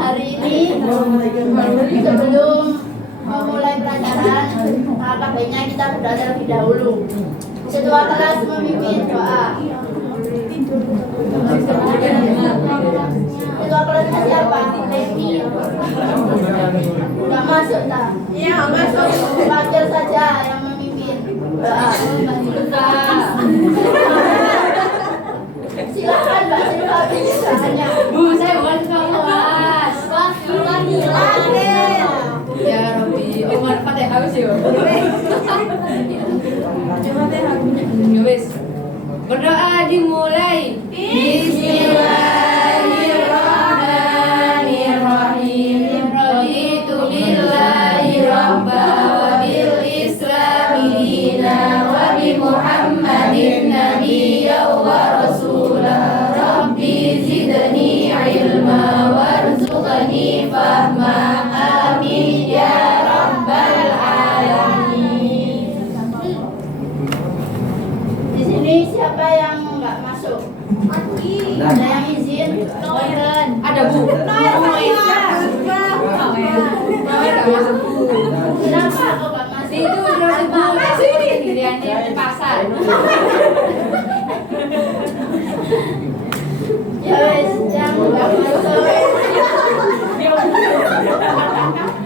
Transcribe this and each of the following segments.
Hari ini sebelum memulai pelajaran, baiknya kita berdoa terlebih dahulu. Ketua kelas memimpin doa. Ketua kelasnya siapa? Devi. Enggak masuk tak? Iya, masuk. Wakil saja yang memimpin doa. Silakan Mbak Silva bikin doanya. Bu, saya bukan kelas. Wakil. Ya Rabbi, umar pakai haus ya. Wes. Berdoa dimulai. Bismillahirrahmanirrahim. Raditu billahi rabba wa bil islami dina wa bi Muhammadin nabiyya wa rasulah. Rabbi zidni ilma warzuqni fahma. Amin ya rabbal alamin. Di sini siapa yang nggak masuk? Ada yang izin? Ada Bu. Kenapa kok nggak masuk? Itu udah masuk sendiriannya di pasar. Ya wes, yang nggak masuk.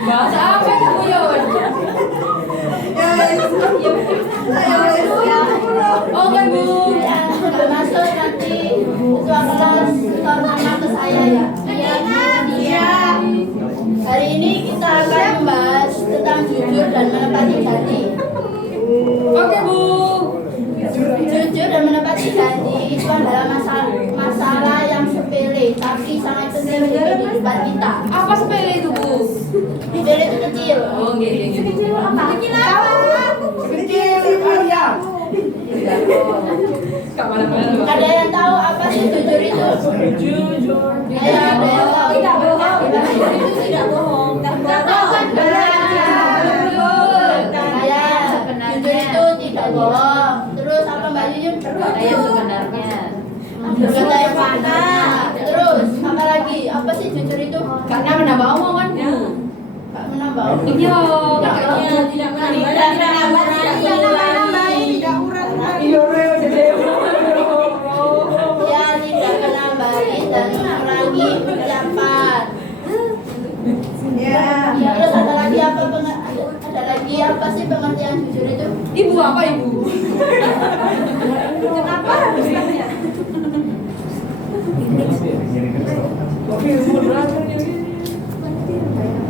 Bahasa apa itu Bu Yon? Oke Bu. Yang nggak masuk nanti ketua kelas setor nama ke saya ya. Iya. Hari ini kita akan membahas tentang jujur dan menepati janji. Oke Bu. Jujur dan menepati janji itu adalah masalah yang sepele tapi sangat penting di kehidupan kita. Apa sepele itu Bu? Sepele itu kecil. Oh gitu. Kecil apa? Ada yang tahu apa sih jujur itu? Jujur. Ada yang tahu? Tidak bohong. Tidak bohong. Jujur itu tidak bohong. Terus apa Mbak Yuyun? Berkata yang sebenarnya. Berkata yang mana? Terus apa lagi? Apa sih jujur itu? Karena menambah omongan Bu. Gak menambah. Iya. Tidak menambah. Ya tidak menambahi dan mengurangi ucapan. Terus ada lagi apa sih pengertian jujur itu? Ibu apa Ibu? Kenapa harus tanya?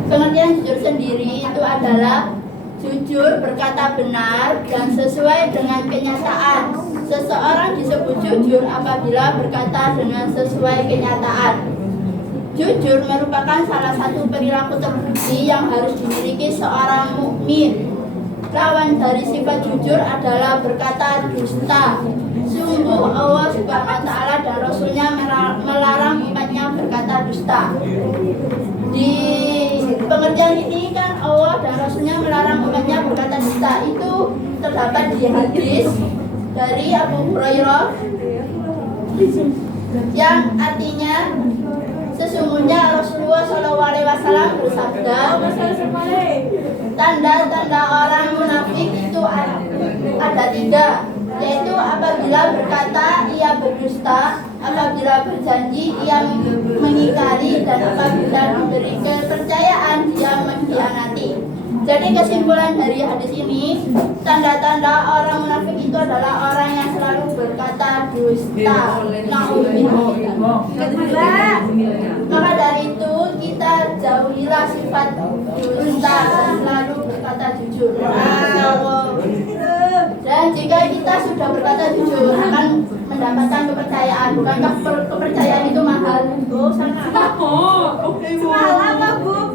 Pengertian jujur sendiri itu adalah jujur, berkata benar dan sesuai dengan kenyataan. Seseorang disebut jujur apabila berkata dengan sesuai kenyataan. Jujur merupakan salah satu perilaku terpuji yang harus dimiliki seorang mukmin. Lawan dari sifat jujur adalah berkata dusta. Sungguh Allah Subhanahu wa Ta'ala dan Rasulnya melarang umatnya berkata dusta. Di pengertian ini kan Allah dan Rasulnya melarang umatnya berkata dusta. Itu terdapat di hadis dari Abu Hurairah yang artinya sesungguhnya Rasulullah SAW bersabda, tanda-tanda orang munafik itu ada tiga, yaitu apabila berkata ia berdusta, apabila berjanji ia mengingkari, dan apabila diberi kepercayaan dia mengkhianati. Jadi kesimpulan dari hadis ini, tanda-tanda orang munafik itu adalah orang yang selalu berkata dusta. Maka dari itu kita jauhilah sifat dusta dan selalu berkata jujur. Dan jika kita sudah berkata jujur akan mendapatkan kepercayaan. Bukankah kepercayaan itu mahal? Mahal apa Bu?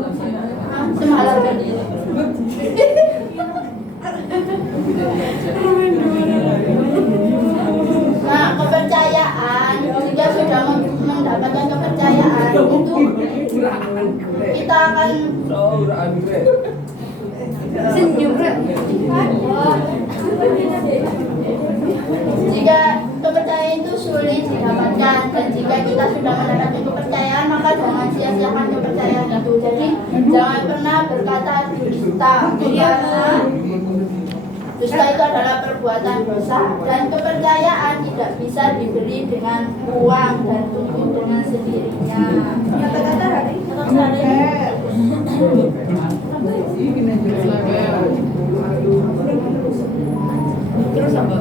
Semahal harga diri. Nah, kepercayaan jika sudah mendapatkan kepercayaan itu kita akan senyum. Jika kepercayaan itu sulit didapatkan dan jika kita sudah mendapatkan kepercayaan mengatakan kepercayaan itu. Jadi jangan pernah berkata dusta, karena dusta itu adalah perbuatan dosa, dan kepercayaan tidak bisa dibeli dengan uang dan tumbuh dengan sendirinya. Kata-kata hari. Terus apa?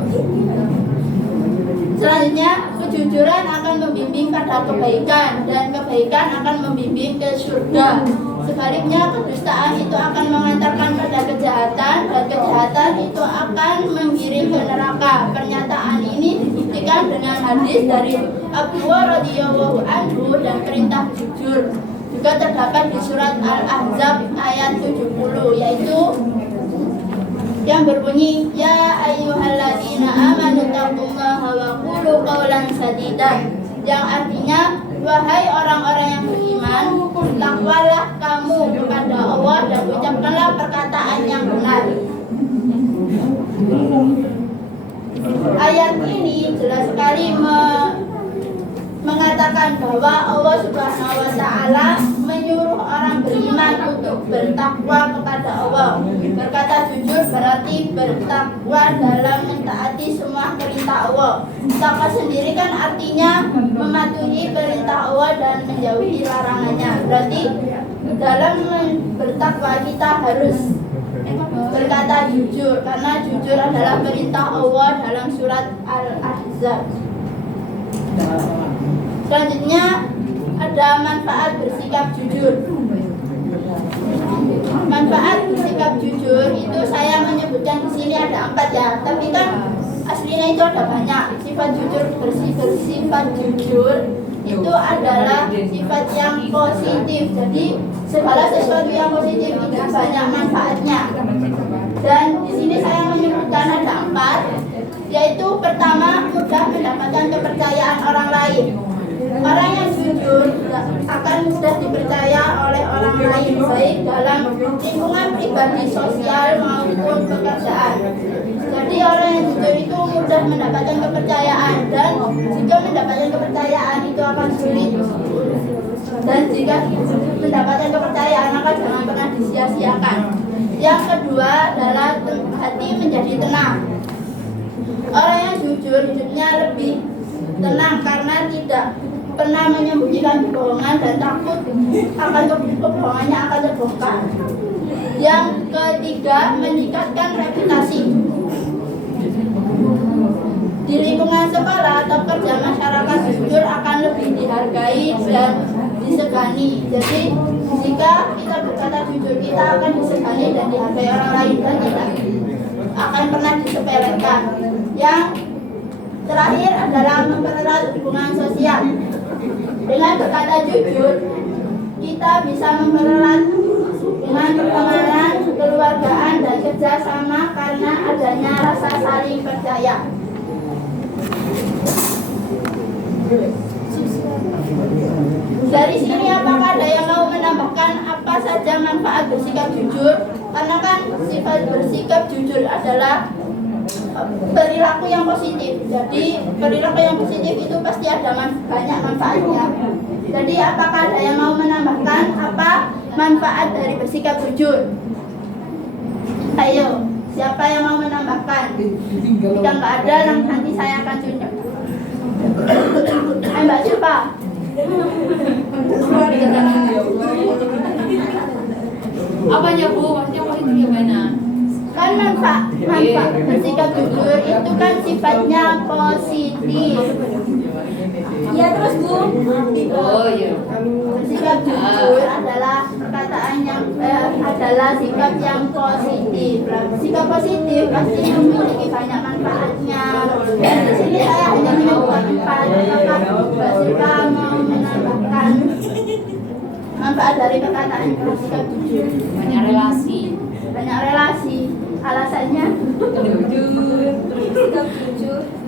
Selanjutnya, kejujuran akan membimbing pada kebaikan, dan kebaikan akan membimbing ke surga. Sebaliknya, kedustaan itu akan mengantarkan pada kejahatan, dan kejahatan itu akan mengirim ke neraka. Pernyataan ini dibuktikan dengan hadis dari Abdullah radhiyallahu anhu dan perintah jujur. Juga terdapat di surat Al-Ahzab ayat 70, yaitu yang berbunyi, ya ayyuhalladzina amanu taqullaha wa qulu qawlan sadida, yang artinya, wahai orang-orang yang beriman, takwalah kamu kepada Allah dan ucapkanlah perkataan yang benar. Ayat ini jelas sekali mengatakan bahwa Allah Subhanahu wa Ta'ala menyuruh orang beriman untuk bertakwa kepada Allah. Berkata jujur berarti bertakwa dalam mentaati semua perintah Allah. Takwa sendiri kan artinya mematuhi perintah Allah dan menjauhi larangannya. Berarti dalam bertakwa kita harus berkata jujur, karena jujur adalah perintah Allah dalam surat Al-Ahzab. Selanjutnya ada manfaat bersikap jujur. Manfaat bersikap jujur itu saya menyebutkan di sini ada 4 ya, tapi kan aslinya itu ada banyak. Sifat jujur bersifat jujur itu adalah sifat yang positif. Jadi segala sesuatu yang positif itu banyak manfaatnya. Dan di sini saya menyebutkan ada 4, yaitu pertama, mudah mendapatkan kepercayaan orang lain. Orang yang jujur akan mudah dipercaya oleh orang lain, baik dalam lingkungan pribadi, sosial maupun pekerjaan. Jadi orang yang jujur itu mudah mendapatkan kepercayaan, dan jika mendapatkan kepercayaan itu akan sulit. Dan jika mendapatkan kepercayaan maka jangan pernah disia-siakan. Yang kedua adalah hati menjadi tenang. Orang yang jujur hidupnya lebih tenang karena tidak pernah menyembunyikan kebohongan dan takut akan kebohongannya akan terbongkar. Yang ketiga, meningkatkan reputasi. Di lingkungan sekolah atau kerja, masyarakat jujur akan lebih dihargai dan disegani. Jadi jika kita berkata jujur, kita akan disegani dan dihargai orang lain, dan tidak akan pernah disepelekan. Yang terakhir adalah mempererat hubungan sosial. Dengan berkata jujur, kita bisa mempererat hubungan pertemanan, kekeluargaan, dan kerjasama karena adanya rasa saling percaya. Dari sini apakah ada yang mau menambahkan apa saja manfaat bersikap jujur? Karena kan sifat bersikap jujur adalah perilaku yang positif. Jadi perilaku yang positif itu pasti ada banyak manfaatnya. Jadi apakah ada yang mau menambahkan apa manfaat dari bersikap jujur? Ayo, siapa yang mau menambahkan? Jika nggak ada, nanti saya akan tunjuk. Ayo Mbak Siapa? Apanya Bu? Maksudnya positif gimana? Kan manfaat bersikap jujur itu kan sifatnya positif. Ya terus Bu. Oh iya. Bersikap jujur adalah perkataan yang adalah sikap yang positif. Sikap positif pasti memiliki banyak manfaatnya. Dan di sini saya hanya menyebutkan 4. Apakah Mbak Silva mau menambahkan manfaat dari perkataan bersikap jujur? Banyak relasi. Banyak relasi. Alasannya? Jujur.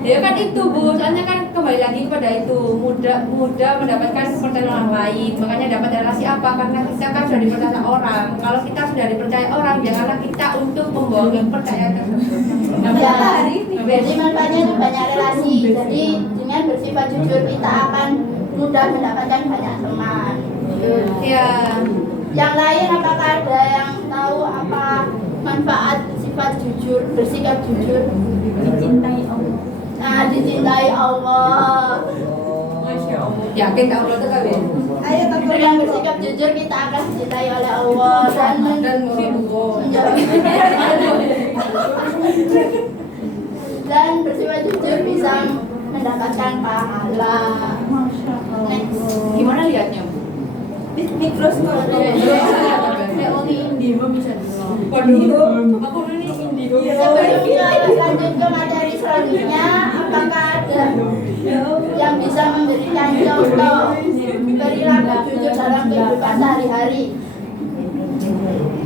Ya kan itu Bu, soalnya kan kembali lagi kepada itu mudah mendapatkan kepercayaan orang lain. Makanya dapat relasi apa? Karena kita kan sudah dipercaya orang. Kalau kita sudah dipercaya orang, janganlah kita untuk membohongi kepercayaan tersebut. Jadi manfaatnya itu banyak relasi. Jadi dengan bersifat jujur kita akan mudah mendapatkan banyak teman. Ya. Yang lain apakah ada yang tahu apa manfaat sifat jujur, bersikap jujur? Dicintai Allah. Nah, dicintai Allah. Yakin tak Allah itu kan ya? Ayo dengan bersikap jujur kita akan dicintai oleh Allah Dan dan bersifat jujur bisa mendapatkan pahala. Next. Gimana lihatnya? Mikroskop. Kayak oli indigo bisa. Waduh, aku ini indigo. Sebelum kita lanjut ke materi selanjutnya, apakah ada yang bisa memberikan contoh perilaku jujur dalam kehidupan sehari-hari?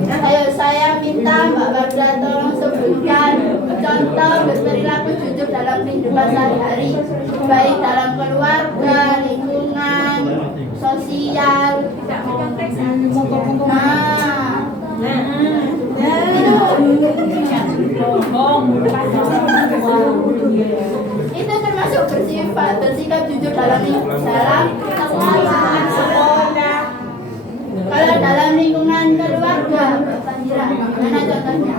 Ayo, saya minta Mbak Bagda tolong sebutkan contoh berperilaku jujur dalam kehidupan sehari-hari, baik dalam keluarga, lingkungan, sosial. Itu termasuk bersikap jujur dalam kalau dalam lingkungan keluarga, mana contohnya?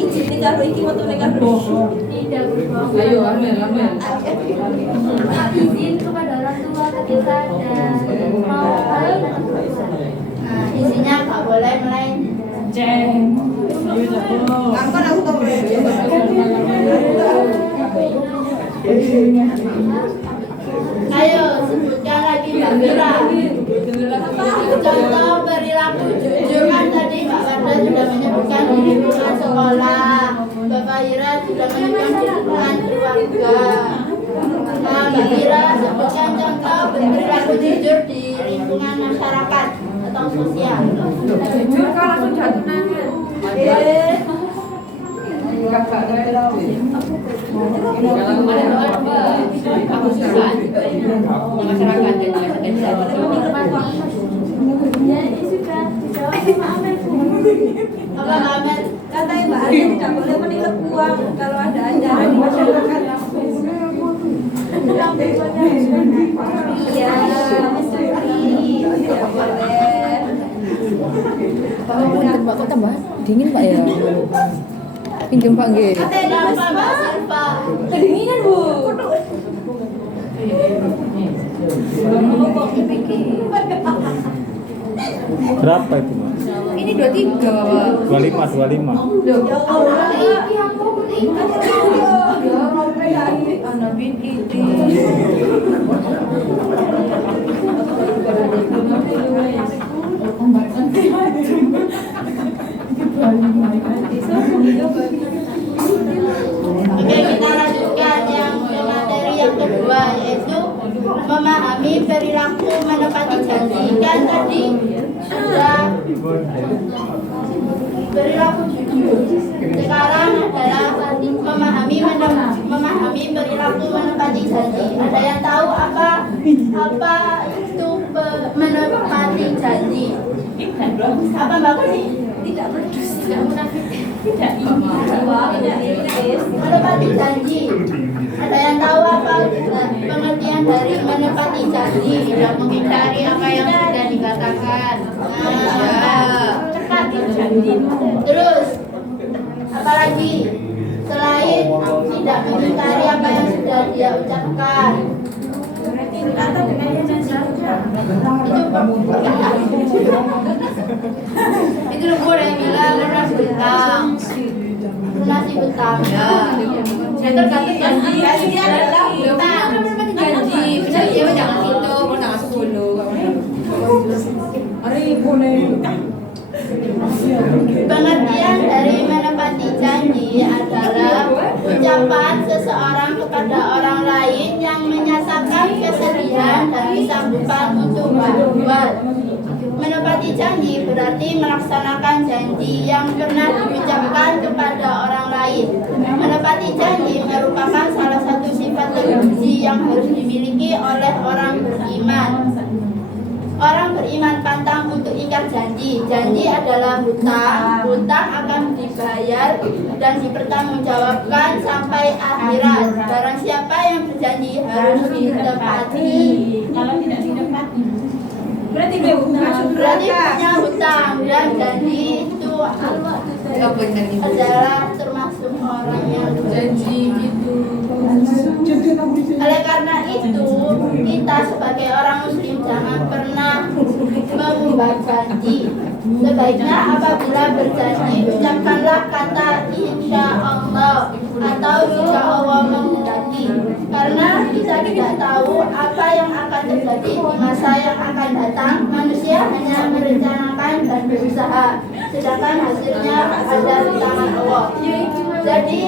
Izin kalau iki waktu nikah bohong. Tidak berbohong. Ayo, amel. Izin kepada orang tua ketika ada mau kawin. Nah, izinnya nggak boleh melainkan. Ayo sebutkan lagi Mbak Mira. Contoh perilaku jujur kan tadi Mbak Warda sudah menyebutkan di lingkungan sekolah, Bapak Ira sudah menyebutkan di lingkungan keluarga. Nah, Mbak Ira sebutkan contoh perilaku jujur di lingkungan masyarakat atau sosial. Jujur kau langsung jatuh nangis. Aku susah masyarakat dan Jadi sudah dijawab sama Amel. Apa Mbak Amel? Katanya Mbak Arya tidak boleh menilai uang kalau ada acara di masyarakat. Iya, tidak boleh. Mbak, kok tambah dingin Pak ya? Pinjam Pak nggih. Kenapa Mbak Silva? kedinginan Bu. Berapa itu, Mas? Ini 23 Bapak. 25. Anak bin itu. Oke, kita lanjutkan yang materi yang kedua, yaitu memahami perilaku menepati janji. Kan tadi sudah perilaku jujur. Sekarang adalah memahami perilaku menepati janji. Ada yang tahu apa itu menepati janji? Apa Mbak Kuni? Tidak berdusta, munafik, tidak Menepati janji. Ada yang tahu apa pengertian dari menepati janji? Tidak menghindari apa yang sudah dikatakan. Tepati janji. Terus, apalagi selain tidak mengingkari apa yang sudah dia ucapkan. berkata dengan janji. Itu lumpur yang bilang lunasi hutang. Lunasi hutang. Ya tergantung janji adalah hutang. Janji, benar ya jangan gitu, mau tanggal 10. Pengertian dari menepati janji adalah ucapan seseorang kepada orang lain yang menyatakan kesedihan dan kesanggupan untuk berbuat. Menepati janji berarti melaksanakan janji yang pernah diucapkan kepada orang lain. Menepati janji merupakan salah satu sifat terpuji yang harus dimiliki oleh orang beriman. Orang beriman pantang untuk ingkar janji. Janji adalah hutang. Hutang akan dibayar dan dipertanggungjawabkan sampai akhirat. Barang siapa yang berjanji harus ditepati. Berarti punya hutang dan janji itu adalah termasuk orang yang janji gitu. Oleh karena itu, kita sebagai orang muslim jangan pernah mengumbar janji. Sebaiknya apabila berjanji, ucapkanlah kata insya Allah atau jika Allah menghendaki. Karena kita tidak tahu apa yang akan terjadi di masa yang akan datang. Manusia hanya merencanakan dan berusaha, sedangkan hasilnya ada di tangan Allah. Jadi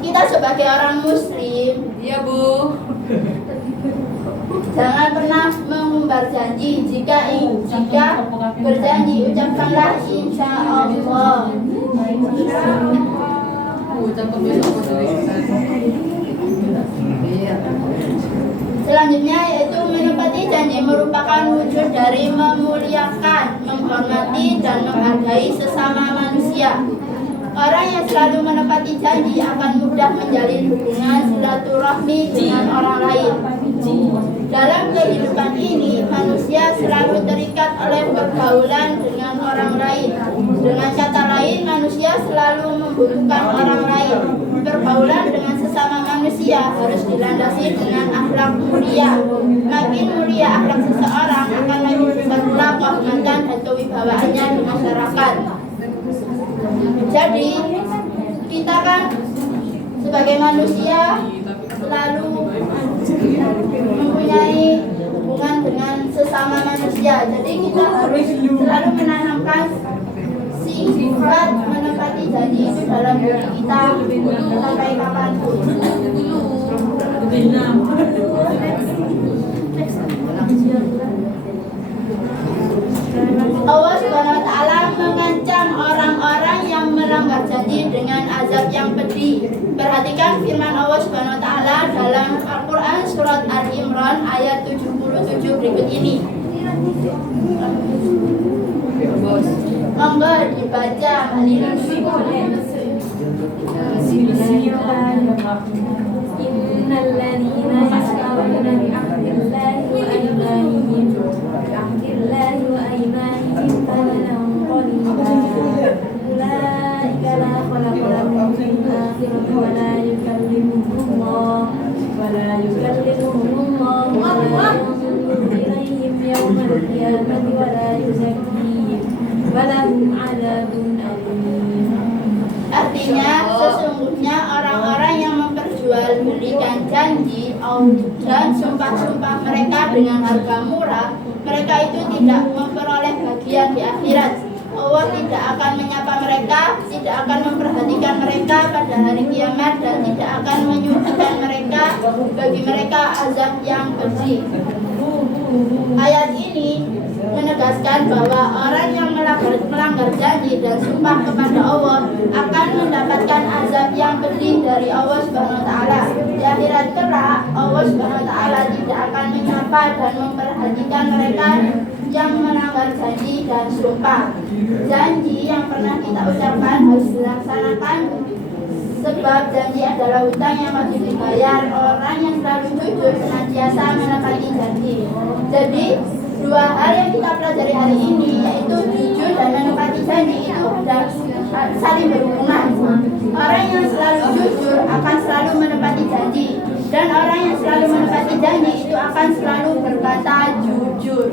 kita sebagai orang muslim, Iya Bu. jangan pernah mengumbar janji. Jika berjanji, ucapkanlah insya Allah. Selanjutnya yaitu menepati janji merupakan wujud dari memuliakan, menghormati dan menghargai sesama manusia. Orang yang selalu menepati janji akan mudah menjalin hubungan silaturahmi dengan orang lain. Dalam kehidupan ini, manusia selalu terikat oleh pergaulan dengan orang lain. Dengan kata lain, manusia selalu membutuhkan orang lain. Pergaulan dengan sesama manusia harus dilandasi dengan akhlak mulia. Makin mulia akhlak seseorang, akan makin besar pula kehormatan dan kewibawaannya di masyarakat. Jadi kita kan sebagai manusia selalu mempunyai hubungan dengan sesama manusia. Jadi kita harus selalu menanamkan sifat menepati janji itu dalam diri kita sampai kapanpun. Allah Subhanahu wa Ta'ala mengancam orang-orang yang melanggar janji dengan azab yang pedih. Perhatikan firman Allah Subhanahu wa Ta'ala dalam Al-Quran surat Al-Imran ayat 77 berikut ini. Monggo dibaca Innalladzina yashtawna bi'ahdillahi wa aymanihim thamanan qalila ulaika la khalaqa lahum fil akhirati wa la yukallimuhumullah wa la yanzuru ilayhim yawmal qiyamati wa la yuzakkihim wa lahum 'adzabun alim. Artinya, sesungguhnya orang-orang yang memperjualbelikan janji dan sumpah-sumpah mereka dengan harga murah, mereka itu tidak memperoleh bagian di akhirat. Allah tidak akan menyapa mereka, tidak akan memperhatikan mereka pada hari kiamat, dan tidak akan menyucikan mereka bagi mereka azab yang pedih. Ayat ini menegaskan bahwa orang yang melanggar janji dan sumpah kepada Allah akan mendapatkan azab yang pedih dari Allah Subhanahu wa Ta'ala. Di akhirat kelak, Allah Subhanahu wa Ta'ala tidak akan menyapa dan memperhatikan mereka yang melanggar janji dan sumpah. Janji yang pernah kita ucapkan harus dilaksanakan, sebab janji adalah hutang yang wajib dibayar. Orang yang selalu jujur senantiasa menepati janji. Jadi dua hal yang kita pelajari hari ini, yaitu jujur dan menepati janji, itu saling berhubungan. Orang yang selalu jujur akan selalu menepati janji, dan orang yang selalu menepati janji itu akan selalu berkata jujur.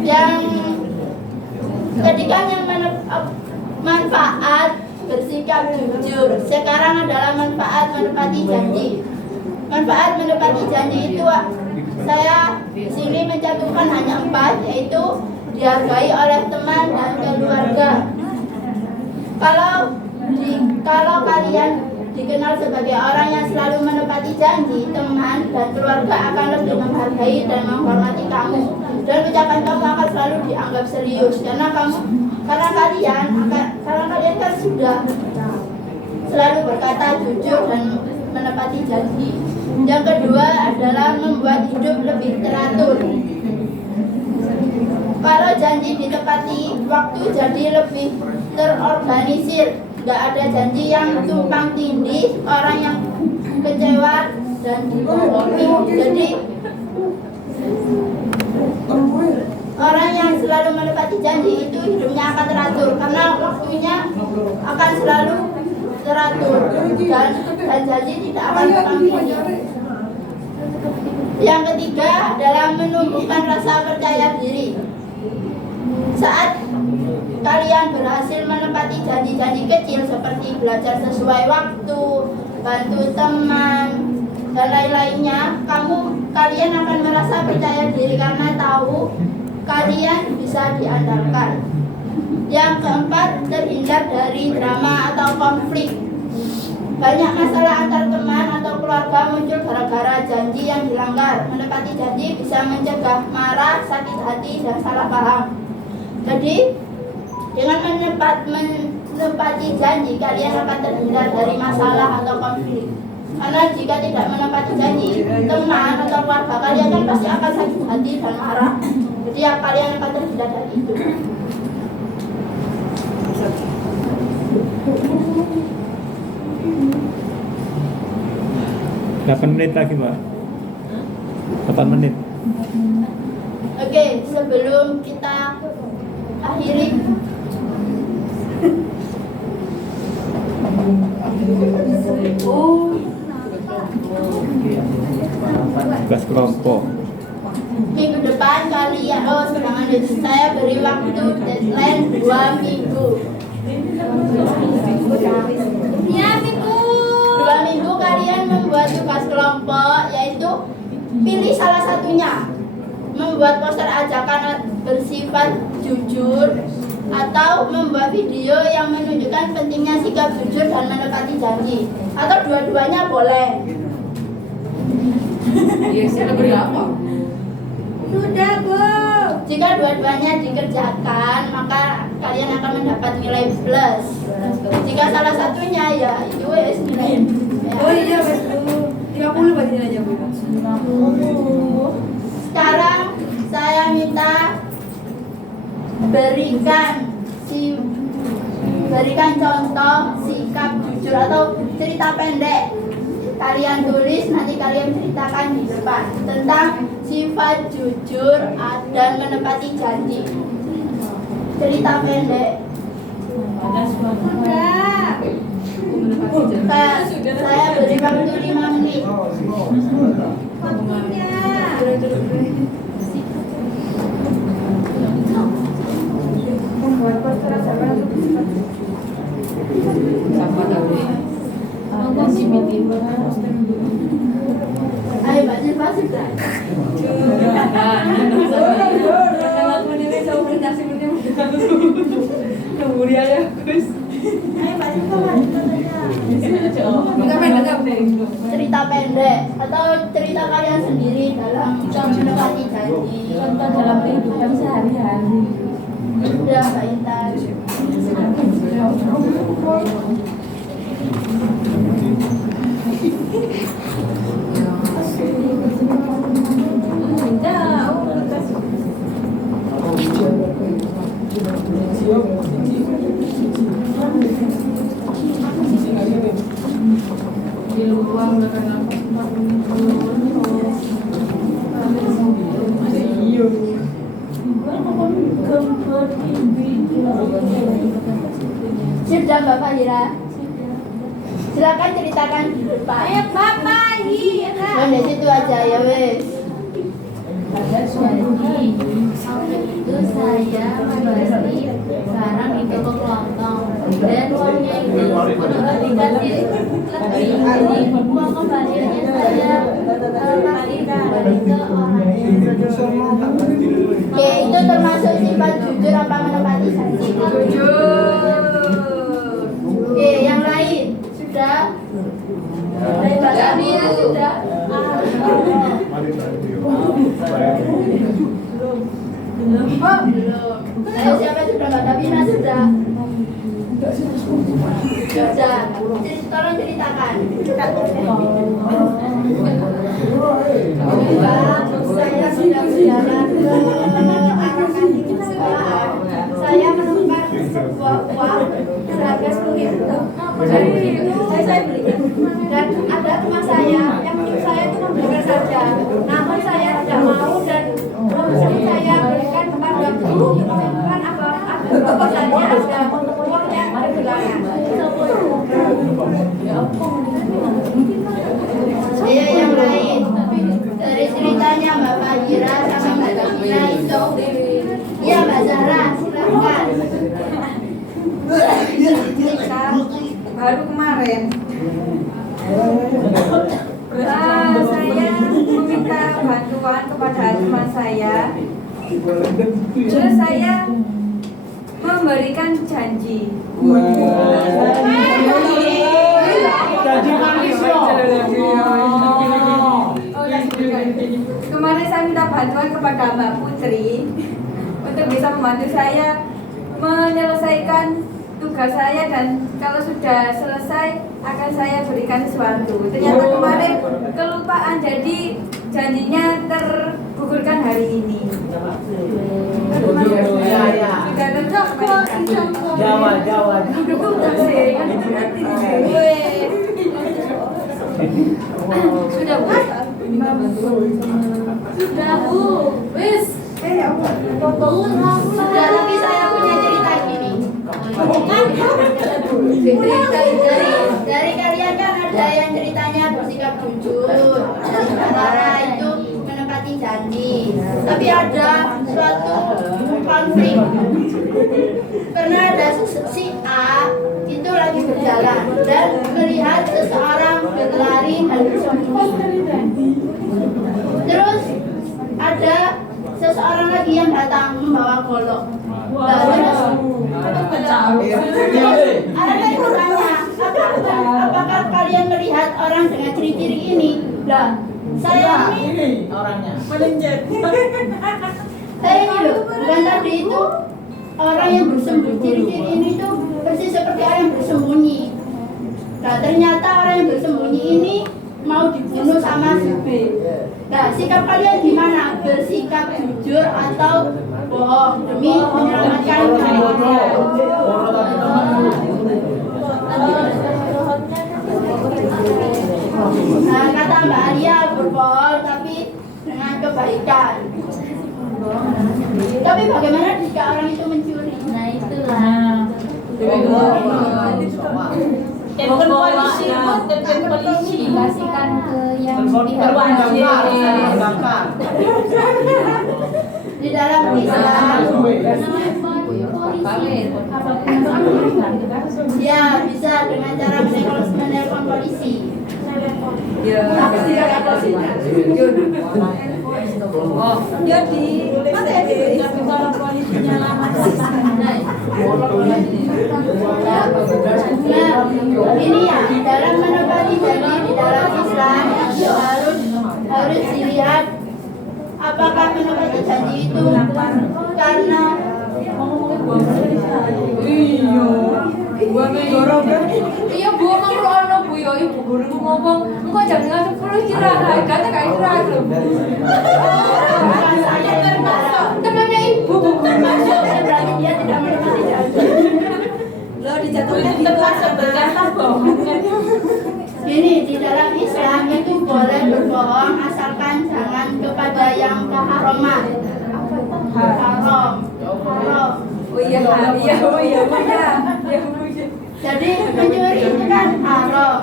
Yang ketika yang manfaat bersikap jujur, sekarang adalah manfaat menepati janji. Manfaat menepati janji itu saya di sini mencantumkan hanya 4, yaitu dihargai oleh teman dan keluarga. Kalau kalian dikenal sebagai orang yang selalu menepati janji, teman dan keluarga akan lebih menghargai dan menghormati kamu, dan ucapan kamu akan selalu dianggap serius karena kalian kan sudah selalu berkata jujur dan menepati janji. Yang kedua adalah membuat hidup lebih teratur. Kalau janji ditepati, waktu jadi lebih terorganisir. Nggak ada janji yang tumpang tindih, orang yang kecewa dan dibohongi. Jadi orang yang selalu menepati janji itu hidupnya akan teratur karena waktunya akan selalu teratur dan janji tidak akan tumpang tindih. Yang ketiga adalah menumbuhkan rasa percaya diri. Saat kalian berhasil menepati janji-janji kecil seperti belajar sesuai waktu, bantu teman, dan lain-lainnya, kalian akan merasa percaya diri karena tahu kalian bisa diandalkan. Yang keempat, terhindar dari drama atau konflik. Banyak masalah antar teman atau keluarga muncul gara-gara janji yang dilanggar. Menepati janji bisa mencegah marah, sakit hati, dan salah paham. Jadi, dengan menepati janji, kalian akan terhindar dari masalah atau konflik. Karena jika tidak menepati janji, teman atau keluarga kalian kan pasti akan sakit hati dan marah. Jadi ya, kalian akan terhindar dari itu. Berapa menit lagi, Mbak? 8 menit. Oke, sebelum kita akhiri, Tugas kelompok. minggu depan kalian, saya beri waktu deadline 2 minggu. 2 minggu kalian membuat tugas kelompok, yaitu pilih salah satunya. Membuat poster ajakan bersifat jujur atau membuat video yang menunjukkan pentingnya sikap jujur dan menepati janji, atau dua-duanya boleh. Iya, saya beri apa? Sudah, Bu. Jika dua-duanya dikerjakan, maka kalian akan mendapat nilai plus. Jika salah satunya, ya itu nilai. Oh iya, wes Bu. 30 berarti nilainya, Bu. Sekarang saya minta berikan contoh sikap jujur atau cerita pendek. Kalian tulis, nanti kalian ceritakan di depan tentang sifat jujur dan menepati janji. Cerita pendek. Saya beri waktu 5 menit. Ayo Mbak Silva sudah. Cerita pendek atau cerita kalian sendiri dalam menepati janji. Contoh dalam kehidupan sehari-hari. Udah Mbak Intan. Sudah Mbak Fahira. Silakan ceritakan di depan. Ayo Bapak ini. Dari situ aja ya wes. Jadi itu saya membeli barang di toko kelontong dan uangnya itu dikasih lebih, jadi uang kembaliannya saya kasih kembali ke orangnya. Oke, itu termasuk sifat jujur apa menepati janji? Jujur. Oke, yang lain sudah. Dari sudah. Oh, belum. Ayo siapa sudah? Mbak Davina sudah. Sudah, tolong ceritakan. Saya sudah berjalan ke arah kantin sekolah. Saya menemukan sebuah uang seharga 10.000. Saya beli. Dan ada teman saya yang menyuruh saya itu membelikan saja. Namun saya tidak mau dan saya berikan kepada guru kan bahwasannya ada uangnya bergelangan. Saya yang lain dari ceritanya Mbak Fahira sama Mbak Davina itu. Ya Mbak Zahra, silakan. Baru kemarin saya meminta bantuan kepada teman saya. Terus saya memberikan janji. Janji manis loh. Kemarin saya minta bantuan kepada Mbak Putri untuk bisa membantu saya menyelesaikan tugas saya, dan kalau sudah selesai akan saya berikan sesuatu. Ternyata kemarin kelupaan, jadi janjinya tergugurkan hari ini. Sudah tentu Jawa. Sudah Bu? Sudah Bu, wis. Sudah, tapi saya punya cerita gini. Dari kalian kan ada yang ceritanya bersikap jujur, dari Mbak itu menepati janji. Tapi ada suatu konflik. Pernah ada si A itu lagi berjalan dan melihat seseorang berlari dan bersembunyi. Terus ada seseorang lagi yang datang membawa golok. Terus ada yang bertanya, apakah kalian melihat orang dengan ciri-ciri ini? Lah, saya ini orangnya. saya ini loh, bukan tadi itu orang yang bersembunyi. Ciri-ciri ini tuh persis seperti orang yang bersembunyi. Nah, ternyata orang yang bersembunyi ini mau dibunuh sama si B. Nah, sikap kalian gimana? Bersikap jujur atau bohong demi menyelamatkan kalian? Nah, kata Mbak Alia berbohong tapi dengan kebaikan. Tapi bagaimana jika orang itu mencuri? Nah itulah. Telepon polisi dikasihkan ke yang pihak wajib. Di dalam Islam ya bisa dengan cara menelpon polisi. Ya. Oh, jadi mana ya kalau polisinya lama Nah, ini ya dalam menepati janji di dalam Islam harus dilihat apakah menepati janji itu karena Iya Bu, emang ono Bu ya ibu guru ngomong, engko jam 10 istirahat, kata gak istirahat lho. saya termasuk Temannya ibu termasuk berarti dia tidak menepati janji. lo dijatuhkan termasuk berkata bohong. Gini, di dalam Islam itu boleh berbohong asalkan jangan kepada yang keharaman. Haram. Oh iya. Jadi mencuri itu kan haram.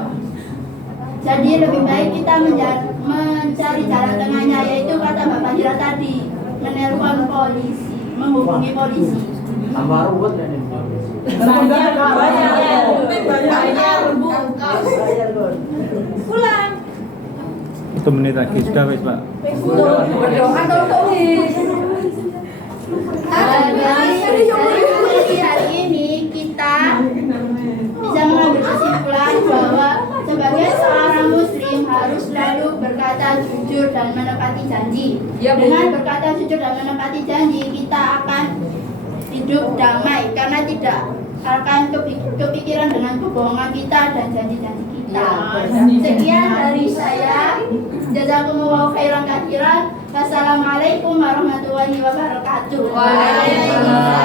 Jadi lebih baik kita mencari jalan tengahnya, yaitu kata Bapak Hira tadi, menelpon polisi, menghubungi polisi. Tambah ruwet ya nih. Pulang. Itu menit lagi sudah wis Pak. berdoa untuk wis. Dari hari ini kita bisa mengambil kesimpulan bahwa sebagai seorang muslim harus selalu berkata jujur dan menepati janji. Ya, Bu. Dengan berkata jujur dan menepati janji, kita akan hidup damai karena tidak akan kepikiran dengan kebohongan kita dan janji-janji kita. Iya, Sekian dari saya. Jazakumullahu khairan katsiran. Wassalamualaikum warahmatullahi wabarakatuh. Waalaikumsalam.